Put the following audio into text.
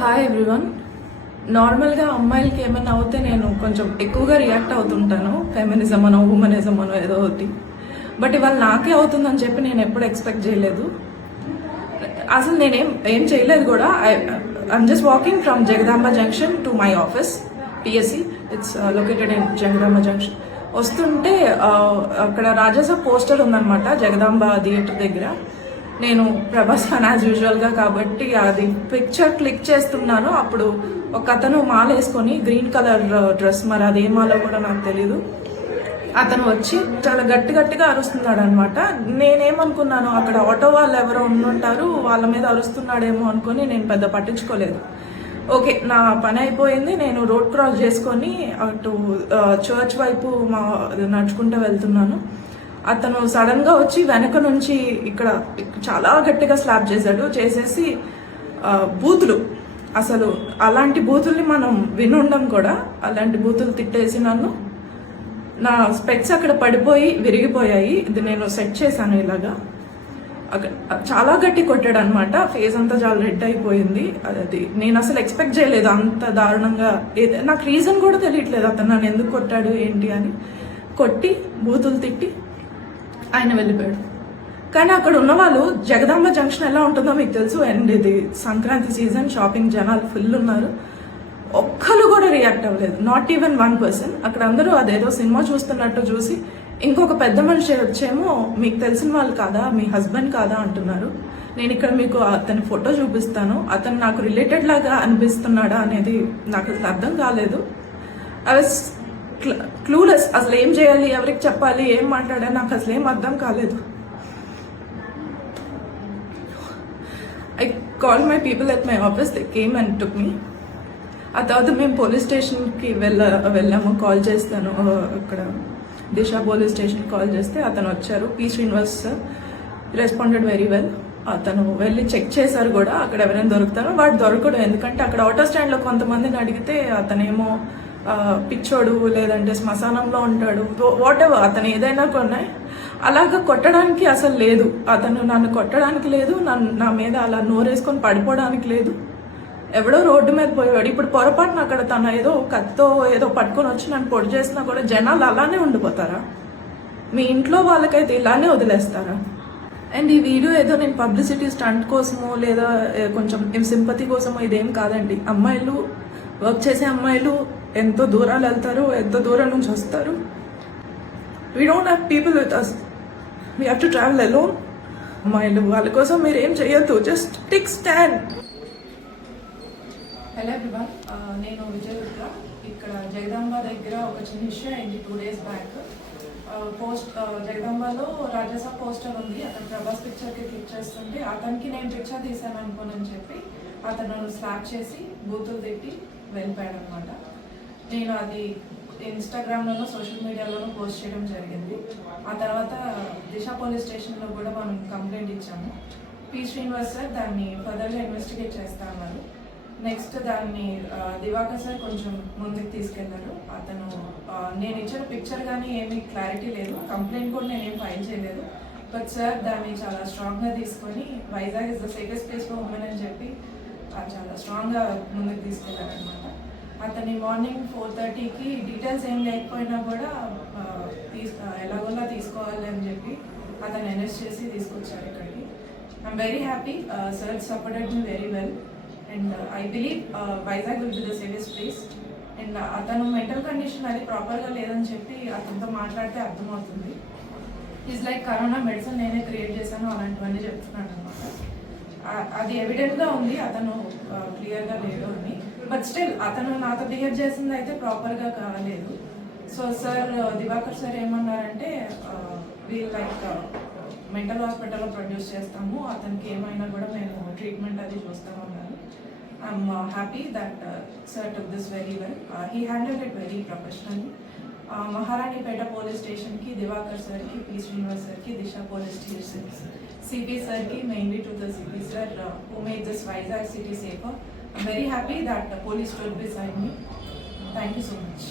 Hi everyone నార్మల్గా అమ్మాయిలకి ఏమైనా అవుతే నేను కొంచెం ఎక్కువగా రియాక్ట్ అవుతుంటాను. ఫెమినిజం అనో ఉమెనిజం అనో ఏదో ఒకటి. బట్ ఇవాళ నాకే అవుతుందని చెప్పి నేను ఎప్పుడు ఎక్స్పెక్ట్ చేయలేదు. అసలు నేనేం ఏం చేయలేదు కూడా. I'm just walking from Jagadamba junction to my office PSC it's located in Jagadamba junction వస్తుంటే uh, అక్కడ రాజస పోస్టర్ ఉందన్నమాట జగదాంబ థియేటర్ దగ్గర. నేను ప్రభాస్ ఫ్యాన్ యాజ్ యూజువల్గా కాబట్టి అది పిక్చర్ క్లిక్ చేస్తున్నాను. అప్పుడు ఒక అతను మాల వేసుకొని గ్రీన్ కలర్ డ్రెస్ మరి అది ఏ మాలో కూడా నాకు తెలీదు. అతను వచ్చి చాలా గట్టి గట్టిగా అరుస్తున్నాడు అనమాట నేనేమనుకున్నాను అక్కడ ఆటో వాళ్ళు ఎవరో ఉండుంటారు వాళ్ళ మీద అరుస్తున్నాడేమో అనుకుని నేను పెద్ద పట్టించుకోలేదు. ఓకే నా పని అయిపోయింది. నేను రోడ్ క్రాస్ చేసుకొని అటు uh, చర్చ్ వైపు మా నడుచుకుంటూ వెళ్తున్నాను. అతను సడన్గా వచ్చి వెనక నుంచి ఇక్కడ చాలా గట్టిగా స్లాప్ చేశాడు చేసేసి బూతులు. అసలు అలాంటి బూతుల్ని మనం వినుండం కూడా అలాంటి బూతులు తిట్టేసి నన్ను నా స్పెక్స్ అక్కడ పడిపోయి విరిగిపోయాయి. ఇది నేను సెట్ చేశాను ఇలాగా. అక్కడ చాలా గట్టి కొట్టాడు అనమాట ఫేస్ అంతా చాలా రెడ్ అయిపోయింది. అది నేను అసలు ఎక్స్పెక్ట్ చేయలేదు అంత దారుణంగా. ఏద- నాకు రీజన్ కూడా తెలియట్లేదు అతను నన్ను ఎందుకు కొట్టాడు ఏంటి అని. కొట్టి బూతులు తిట్టి ఆయన వెళ్ళిపోయాడు. కానీ అక్కడ ఉన్న వాళ్ళు జగదాంబ జంక్షన్ ఎలా ఉంటుందో మీకు తెలుసు. అండ్ ఇది సంక్రాంతి సీజన్ షాపింగ్ జనాలు ఫుల్ ఉన్నారు. ఒక్కరు కూడా రియాక్ట్ అవ్వలేదు. నాట్ ఈవెన్ వన్ పర్సన్ అక్కడ అందరూ అదేదో సినిమా చూస్తున్నట్టు చూసి ఇంకొక పెద్ద మనిషి వచ్చేమో మీకు తెలిసిన వాళ్ళు కాదా? మీ హస్బెండ్ కాదా? అంటున్నారు. నేను ఇక్కడ మీకు అతని ఫోటో చూపిస్తాను. అతను నాకు రిలేటెడ్ లాగా అనిపిస్తున్నాడా అనేది నాకు అసలు అర్థం కాలేదు. ఐ వాస్ క్లూలెస్ అసలు ఏం చేయాలి? ఎవరికి చెప్పాలి? ఏం మాట్లాడాలి? నాకు అసలు ఏం అర్థం కాలేదు. I call my people at my office they came and took me ఆ తర్వాత మేము పోలీస్ స్టేషన్కి వెళ్ళ వెళ్ళాము. కాల్ చేస్తాను. ఇక్కడ దిశ పోలీస్ స్టేషన్ కాల్ చేస్తే అతను వచ్చారు. P Srinivas responded very well అతను వెళ్ళి చెక్ చేశారు కూడా. అక్కడ ఎవరైనా దొరుకుతారో? వాడు దొరకడు. ఎందుకంటే అక్కడ ఆటో స్టాండ్లో కొంతమందిని అడిగితే అతనేమో పిచ్చోడు లేదంటే శ్మశానంలో ఉంటాడు. వాట్ ఎవర్ అతను ఏదైనా కొన్నాయి అలాగ కొట్టడానికి అసలు లేదు. అతను నన్ను కొట్టడానికి లేదు నన్ను నా మీద అలా నోరేసుకొని పడిపోవడానికి లేదు. ఎవడో రోడ్డు మీద పోయేవాడు. ఇప్పుడు పొరపాటున అక్కడ తన ఏదో కత్తో ఏదో పట్టుకొని వచ్చి నన్ను పొడి చేసినా కూడా జనాలు అలానే ఉండిపోతారా? మీ ఇంట్లో వాళ్ళకైతే ఇలానే వదిలేస్తారా? అండ్ ఈ వీడియో ఏదో నేను పబ్లిసిటీ స్టంట్ కోసమో లేదా కొంచెం సింపతి కోసమో ఇదేం కాదండి. అమ్మాయిలు వర్క్ చేసే అమ్మాయిలు ఎంతో దూరాలు వెళ్తారు ఎంతో దూరం నుంచి వస్తారు? We don't have people with us we have to travel alone అమ్మాయిలు వాళ్ళ కోసం మీరు ఏం చేయొద్దు. Just take stand hello everyone నేను విజయ్ రుద్ర. ఇక్కడ జగదాంబ దగ్గర ఒక చిన్న ఇష్యూ అయింది టూ డేస్ బ్యాక్ పోస్ట్ జగదాంబలో రాజసా పోస్టర్ ఉంది. అతను ప్రభాస్ పిక్చర్కి క్లిక్ చేస్తుంటే అతనికి నేను పిక్చర్ తీసాను అనుకోనని చెప్పి అతను స్లాప్ చేసి బూతులు తిట్టి వెళ్ళిపోయాడు అనమాట నేను అది ఇన్స్టాగ్రామ్లోనూ సోషల్ మీడియాలోనూ పోస్ట్ చేయడం జరిగింది. ఆ తర్వాత దిశ పోలీస్ స్టేషన్లో కూడా మనం కంప్లైంట్ ఇచ్చాము. పి. శ్రీనివాస్ సార్ దాన్ని ఫర్దర్గా ఇన్వెస్టిగేట్ చేస్తా అన్నారు నెక్స్ట్ దాన్ని దివాకర్ సార్ కొంచెం ముందుకు తీసుకెళ్ళారు. అతను నేను ఇచ్చిన పిక్చర్ కానీ ఏమీ క్లారిటీ లేదు. కంప్లైంట్ కూడా నేను ఏం ఫైల్ చేయలేదు. బట్ సార్ దాన్ని చాలా స్ట్రాంగ్గా తీసుకొని Vizag is the safest place for women అని చెప్పి చాలా స్ట్రాంగ్గా ముందుకు తీసుకెళ్ళారు అనమాట అతని మార్నింగ్ ఫోర్ థర్టీకి డీటెయిల్స్ ఏం లేకపోయినా కూడా ఆ, ఎలాగోలా తీసుకోవాలి అని చెప్పి అతను ఎనెస్ట్ చేసి తీసుకొచ్చారు ఇక్కడికి. I'm very happy sir supported me very well and I believe Vizag will be the safest place and అతను మెంటల్ కండిషన్ అది ప్రాపర్గా లేదని చెప్పి అతనితో మాట్లాడితే అర్థమవుతుంది. ఈజ్ లైక్ కరోనా మెడిసిన్ నేనే క్రియేట్ చేశాను అలాంటివన్నీ చెప్తున్నాడు అనమాట అది ఎవిడెంట్గా ఉంది అతను క్లియర్గా లేడు అని. బట్ స్టిల్ అతను నాతో బిహేవ్ చేసింది అయితే ప్రాపర్గా కాలేదు. సో సార్ దివాకర్ సార్ ఏమన్నారంటే వీల్ లైక్ మెంటల్ హాస్పిటల్లో ప్రొడ్యూస్ చేస్తాము. అతనికి ఏమైనా కూడా మేము ట్రీట్మెంట్ అది చూస్తామన్నారు. I'm happy that sir took this very well he handle it very professional Maharanipeta police స్టేషన్కి దివాకర్ సార్కి పి శ్రీనివాస్ సార్కి దిశ పోలీస్ స్టేషన్ సిపి సార్కి mainly to the CP sir who make this Vizag city safer I'm very happy that police store beside me thank you so much